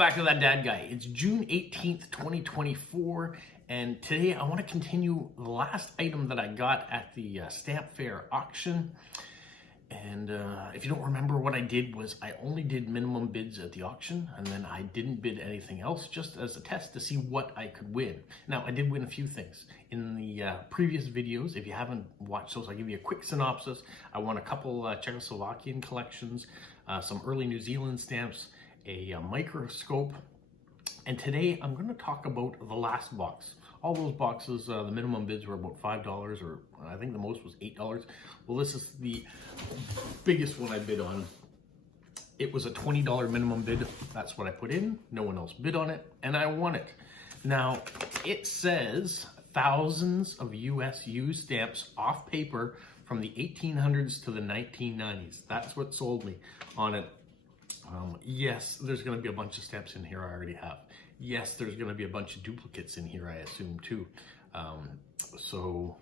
back to That Dad Guy. It's June 18th, 2024, and today I want to continue the last item that I got at the stamp fair auction. And if you don't remember, what I did was I only did minimum bids at the auction, and then I didn't bid anything else, just as a test to see what I could win. Now, I did win a few things. In the previous videos, if you haven't watched those, I'll give you a quick synopsis. I won a couple Czechoslovakian collections, some early New Zealand stamps, a microscope, and today I'm going to talk about the last box. All those boxes, the minimum bids were about $5, or I think the most was $8. Well, this is the biggest one I bid on. It was a $20 minimum bid. That's what I put in. No one else bid on it, and I won it. Now, it says thousands of US used stamps off paper from the 1800s to the 1990s. That's what sold me on it. Yes, there's going to be a bunch of stamps in here I already have. Yes, there's going to be a bunch of duplicates in here, I assume, too. So,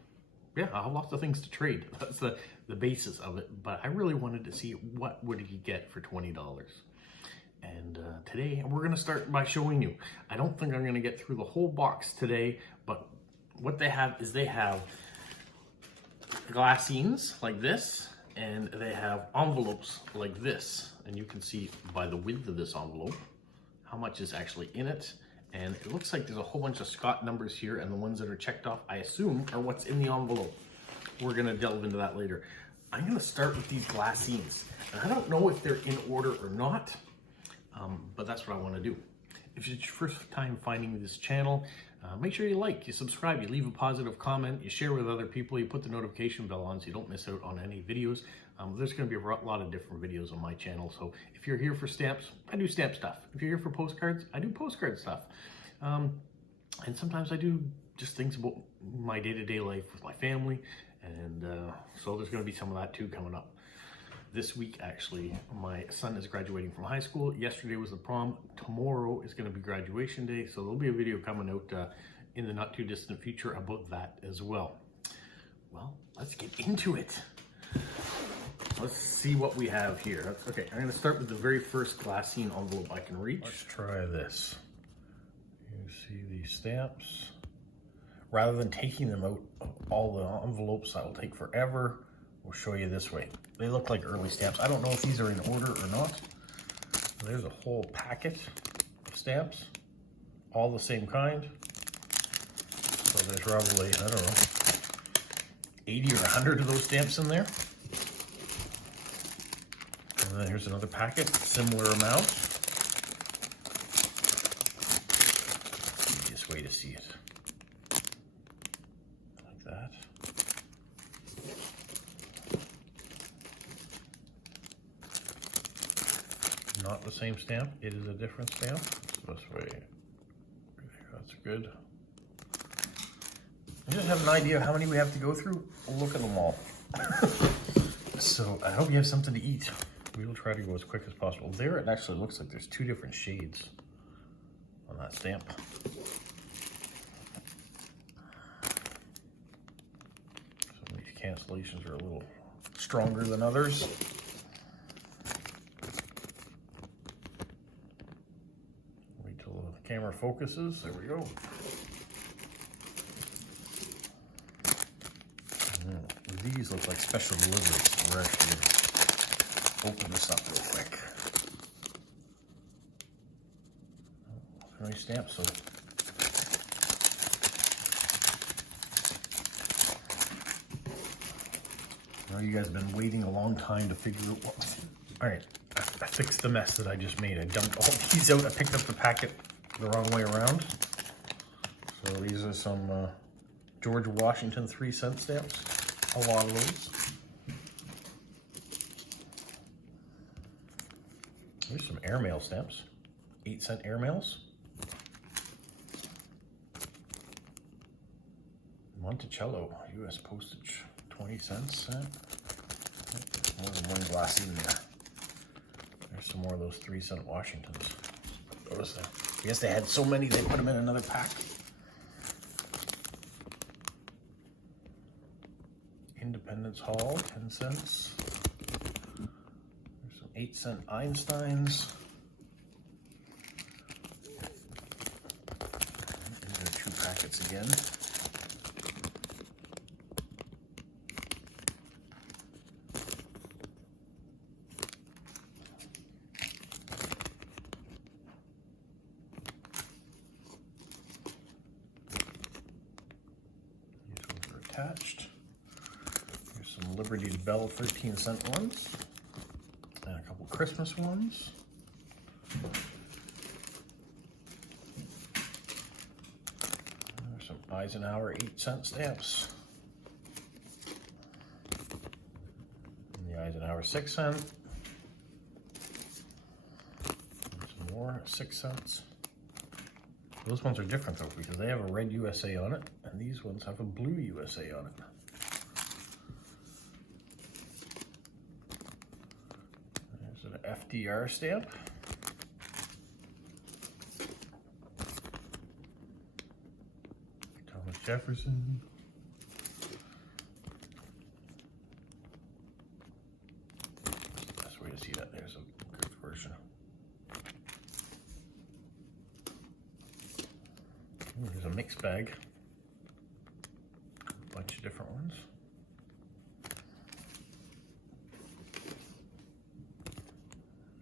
yeah, I have lots of things to trade. That's the basis of it. But I really wanted to see what would you get for $20. And today, we're going to start by showing you. I don't think I'm going to get through the whole box today, but what they have is they have glassines like this, and they have envelopes like this. And you can see by the width of this envelope how much is actually in it. And it looks like there's a whole bunch of Scott numbers here, and the ones that are checked off, I assume, are what's in the envelope. We're gonna delve into that later. I'm gonna start with these glassines. And I don't know if they're in order or not, but that's what I wanna do. If it's your first time finding this channel, make sure you like, you subscribe, you leave a positive comment, you share with other people, you put the notification bell on so you don't miss out on any videos. There's going to be a lot of different videos on my channel, so if you're here for stamps, I do stamp stuff. If you're here for postcards, I do postcard stuff. And sometimes I do just things about my day-to-day life with my family, and so there's going to be some of that too coming up. This week, actually, my son is graduating from high school. Yesterday was the prom. Tomorrow is going to be graduation day, so there'll be a video coming out in the not too distant future about that as well. Well, let's get into it. Let's see what we have here. Okay, I'm going to start with the very first glassine envelope I can reach. Let's try this. You see these stamps. Rather than taking them out of all the envelopes, that will take forever. We'll show you this way. They look like early stamps. I don't know if these are in order or not. There's a whole packet of stamps, all the same kind. So there's probably, I don't know, 80 or 100 of those stamps in there. And then here's another packet, similar amount. Easiest way to see it. Like that. Not the same stamp, it is a different stamp. So this way, that's good. I just have an idea of how many we have to go through. Look at them all. So I hope you have something to eat. We will try to go as quick as possible. There, it actually looks like there's two different shades on that stamp. Some of these cancellations are a little stronger than others. Wait till the camera focuses. There we go. These look like special deliveries. We're actually going to open this up real quick. Very stamp, so I know you guys have been waiting a long time to figure out what. All right, I fixed the mess that I just made. I dumped all these out. I picked up the packet the wrong way around. So these are some George Washington 3-cent stamps. A lot of those. There's some airmail stamps. 8-cent airmails. Monticello, US postage, 20 cents. More than one glass in there. There's some more of those 3-cent Washingtons. Notice that. I guess they had so many they put them in another pack. Independence Hall, 10 cents. There's some 8-cent Einsteins. duplicates again. These ones are attached. Here's some Liberty Bell 13-cent ones. And a couple Christmas ones. There's some Eisenhower 8-cent stamps. And the Eisenhower 6-cent. Some more 6 cents. Those ones are different though because they have a red USA on it, and these ones have a blue USA on it. There's an FDR stamp. Thomas Jefferson. That's the best way to see that. There's a good version. Ooh, there's a mixed bag. A bunch of different ones.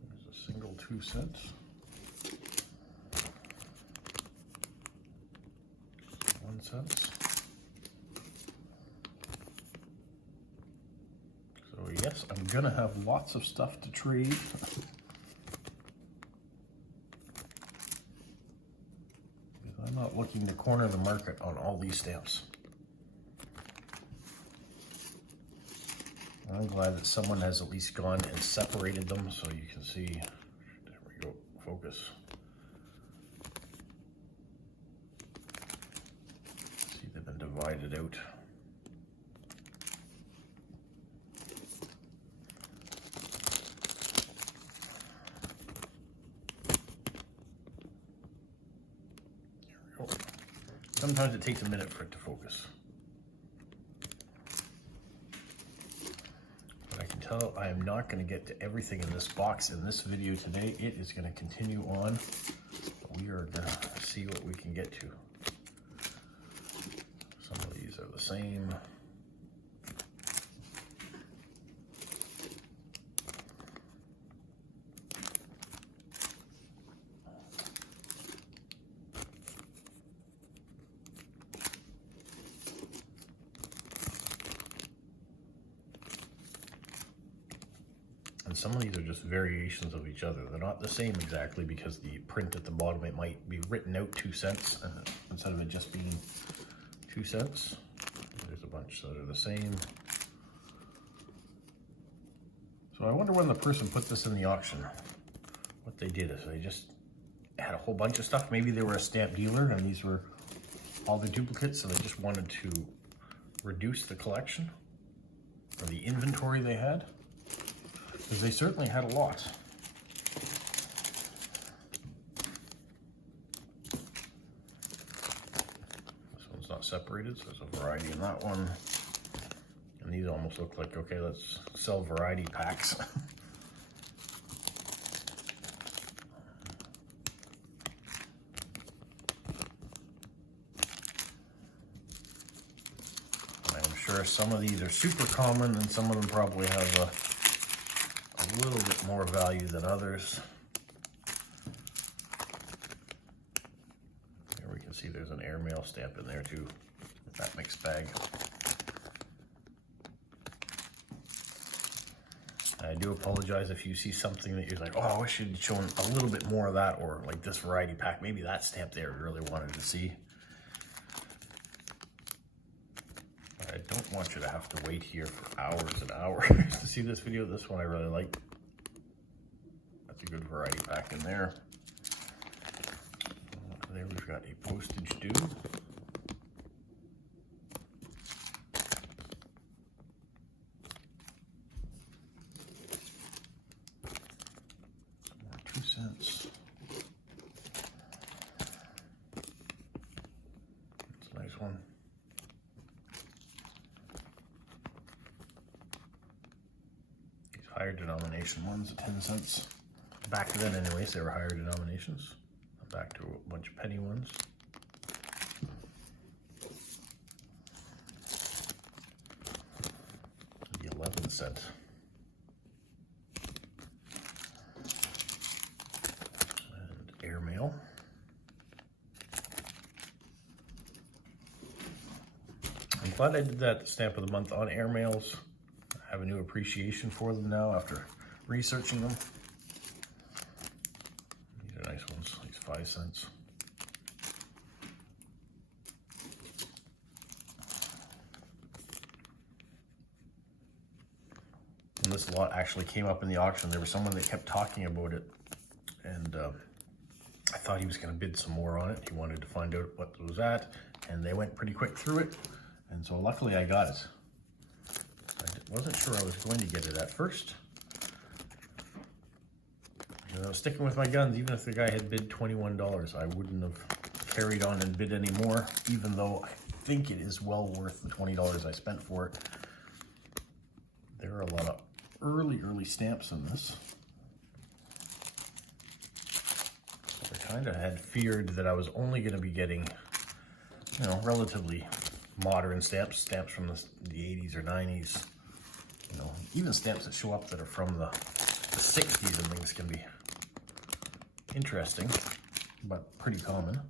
There's a single 2 cents. 1 cent. So yes, I'm gonna have lots of stuff to trade. I'm not looking to corner the market on all these stamps. I'm glad that someone has at least gone and separated them so you can see. There we go, focus. See, they've been divided out. Sometimes it takes a minute for it to focus. But I can tell I am not going to get to everything in this box in this video today. It is going to continue on. We are going to see what we can get to. Some of these are the same. And some of these are just variations of each other. They're not the same exactly because the print at the bottom, it might be written out 2 cents instead of it just being 2 cents. There's a bunch that are the same. So I wonder when the person put this in the auction, what they did is they just had a whole bunch of stuff. Maybe they were a stamp dealer and these were all the duplicates, so they just wanted to reduce the collection or the inventory they had. Because they certainly had a lot. This one's not separated, so there's a variety in that one. And these almost look like, okay, let's sell variety packs. I'm sure some of these are super common and some of them probably have a little bit more value than others. Here we can see there's an airmail stamp in there too, with that mixed bag. I do apologize if you see something that you're like, oh, I wish you'd shown a little bit more of that, or like this variety pack, maybe that stamp there I really wanted to see. I don't want you to have to wait here for hours and hours to see this video. This one I really like. That's a good variety pack in there. There we've got a postage due. More 2 cents. That's a nice one. Higher denomination ones, 10 cents. Back then anyways, they were higher denominations. Back to a bunch of penny ones. cent. And airmail. I'm glad I did that stamp of the month on airmails. I have a new appreciation for them now after researching them. These are nice ones, these 5 cents. And this lot actually came up in the auction. There was someone that kept talking about it, and I thought he was going to bid some more on it. He wanted to find out what it was at, and they went pretty quick through it, and so luckily I got it. I wasn't sure I was going to get it at first. And I was sticking with my guns. Even if the guy had bid $21, I wouldn't have carried on and bid any more, even though I think it is well worth the $20 I spent for it. There are a lot of early stamps in this. I kind of had feared that I was only going to be getting, you know, relatively modern stamps from the 80s or 90s. You know, even stamps that show up that are from the 60s and things can be interesting, but pretty common.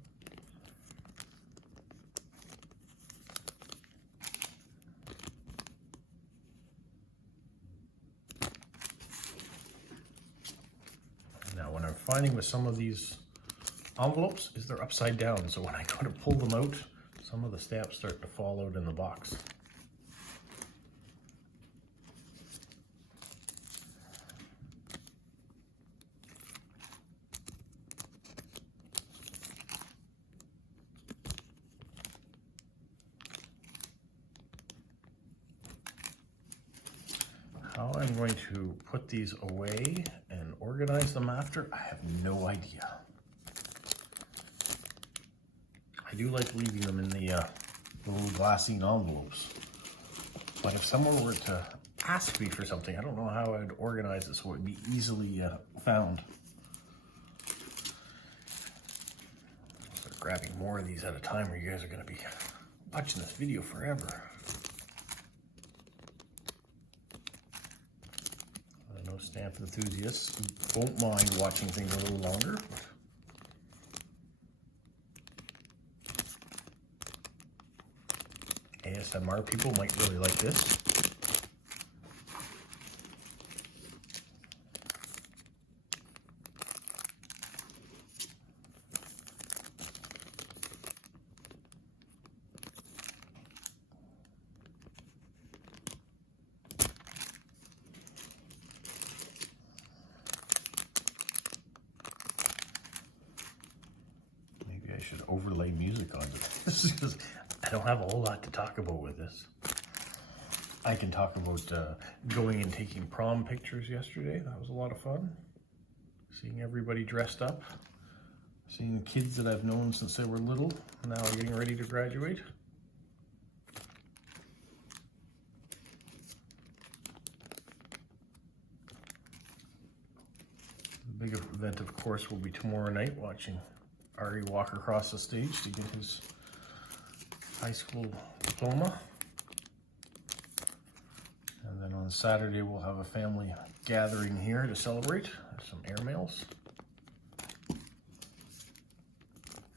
Now, what I'm finding with some of these envelopes is they're upside down, so when I go to pull them out, some of the stamps start to fall out in the box. How I'm going to put these away and organize them after, I have no idea. I do like leaving them in the little glassine envelopes, but if someone were to ask me for something, I don't know how I'd organize it so it would be easily found. I'll start grabbing more of these at a time, or you guys are going to be watching this video forever. I know stamp enthusiasts won't mind watching things a little longer. ASMR people might really like this. Maybe I should overlay music onto this because I don't have a whole lot to talk about with this. I can talk about going and taking prom pictures yesterday. That was a lot of fun. Seeing everybody dressed up. Seeing kids that I've known since they were little, now getting ready to graduate. The big event, of course, will be tomorrow night, watching Ari walk across the stage to get his high school diploma. And then on Saturday we'll have a family gathering here to celebrate. There's some airmails.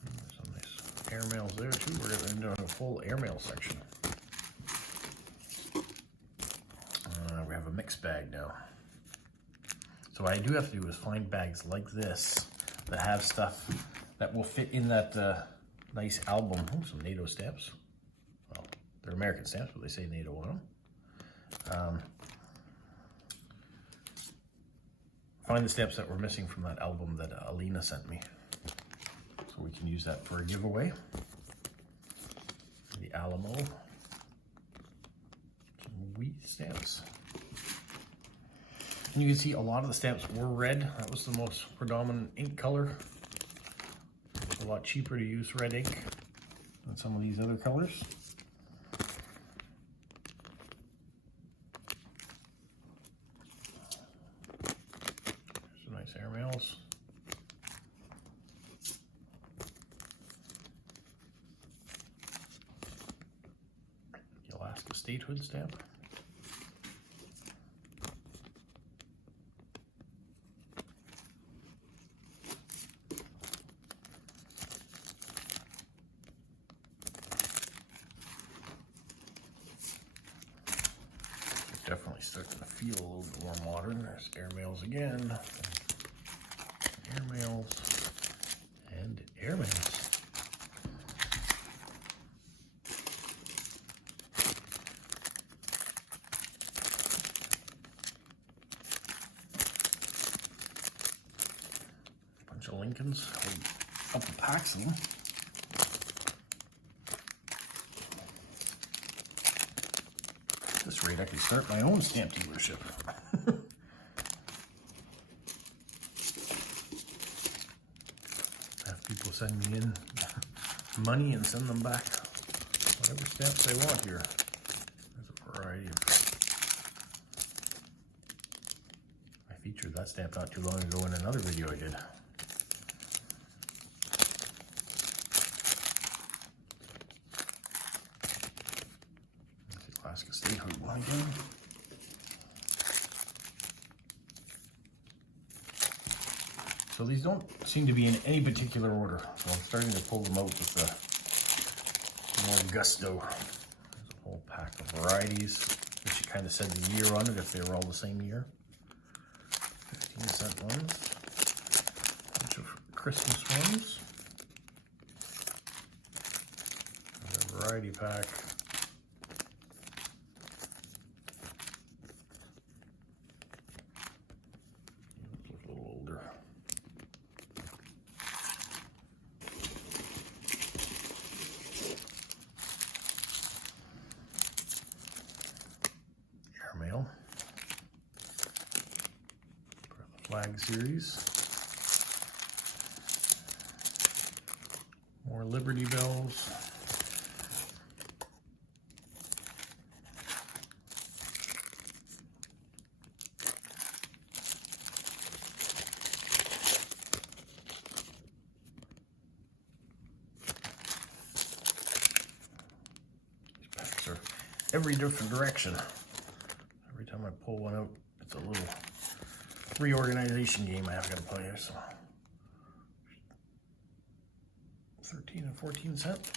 There's some nice airmails there too. We're going to end on a full airmail section. We have a mixed bag now. So what I do have to do is find bags like this that have stuff that will fit in that nice album. Oh, some NATO stamps. Well, they're American stamps, but they say NATO on them. Find the stamps that were missing from that album that Alina sent me, so we can use that for a giveaway. The Alamo, some wheat stamps, and you can see a lot of the stamps were red. That was the most predominant ink color. It's a lot cheaper to use red ink than some of these other colors. Airmails. The Alaska statehood stamp. starting to feel a little bit more modern. There's airmails again. Airmails and airmails. Bunch of Lincolns, a couple packs of them. At this rate, I could start my own stamp dealership. Have people send me in money and send them back whatever stamps they want here. There's a variety of. I featured that stamp not too long ago in another video I did. Alaska Statehood one again. So these don't seem to be in any particular order, so I'm starting to pull them out with more gusto. There's a whole pack of varieties. Which you kind of said the year on it if they were all the same year. 15-cent ones. A bunch of Christmas ones. Another variety pack. Airmail for the flag series. More Liberty Bells. These packs are every different direction. Every time I pull one out, it's a little reorganization game I have got to play here. So 13 and 14 cent.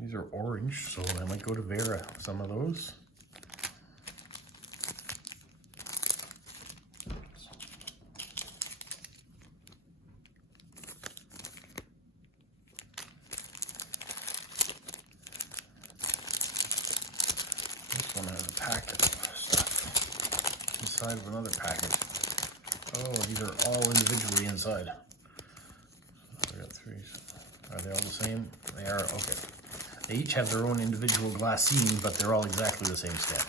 These are orange, so I might go to Vera with some of those. This one has a packet of stuff inside of another packet. Oh, these are all individually inside. I got three. Are they all the same? They are, okay. They each have their own individual glassine, but they're all exactly the same stamp.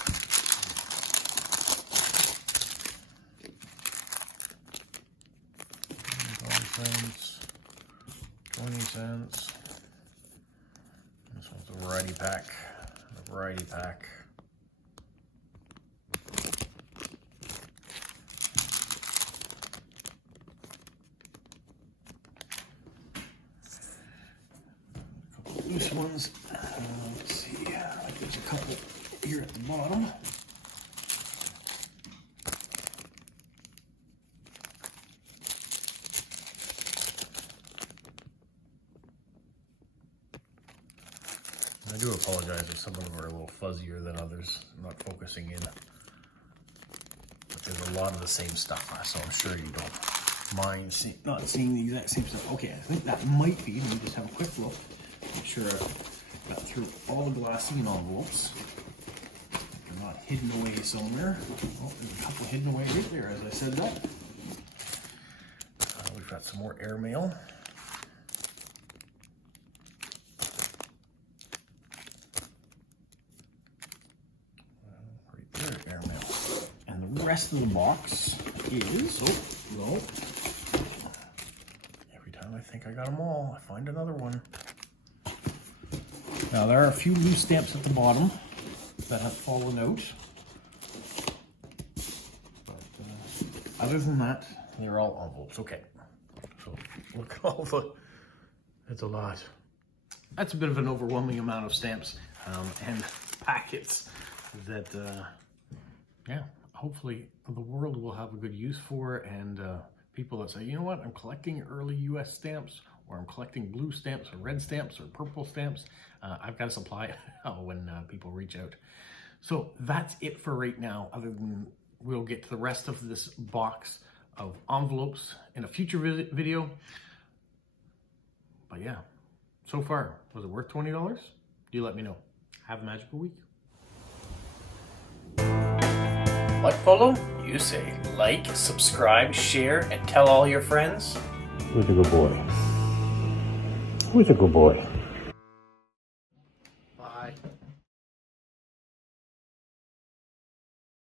20 cents. This one's a variety pack. A variety pack. Loose ones. Let's see. There's a couple here at the bottom. I do apologize if some of them are a little fuzzier than others. I'm not focusing in. But there's a lot of the same stuff, so I'm sure you don't mind not seeing the exact same stuff. Okay, I think that might be. Let me just have a quick look. Make sure I've got through all the glassine envelopes. They're not hidden away somewhere. Oh, there's a couple hidden away right there as I said that. We've got some more airmail. Right there, airmail. And the rest of the box is, oh, no. Every time I think I got them all, I find another one. Now there are a few loose stamps at the bottom that have fallen out, but other than that, they're all envelopes. Okay, so look at all the, it's a lot. that's a bit of an overwhelming amount of stamps and packets that, yeah, hopefully the world will have a good use for, and people that say, you know what, I'm collecting early US stamps, or I'm collecting blue stamps or red stamps or purple stamps, I've got a supply when people reach out. So that's it for right now, other than we'll get to the rest of this box of envelopes in a future video. But yeah, so far, was it worth $20? You let me know. Have a magical week. What, Polo? You say like, subscribe, share, and tell all your friends? Who's a good boy? Who's a good boy? Bye.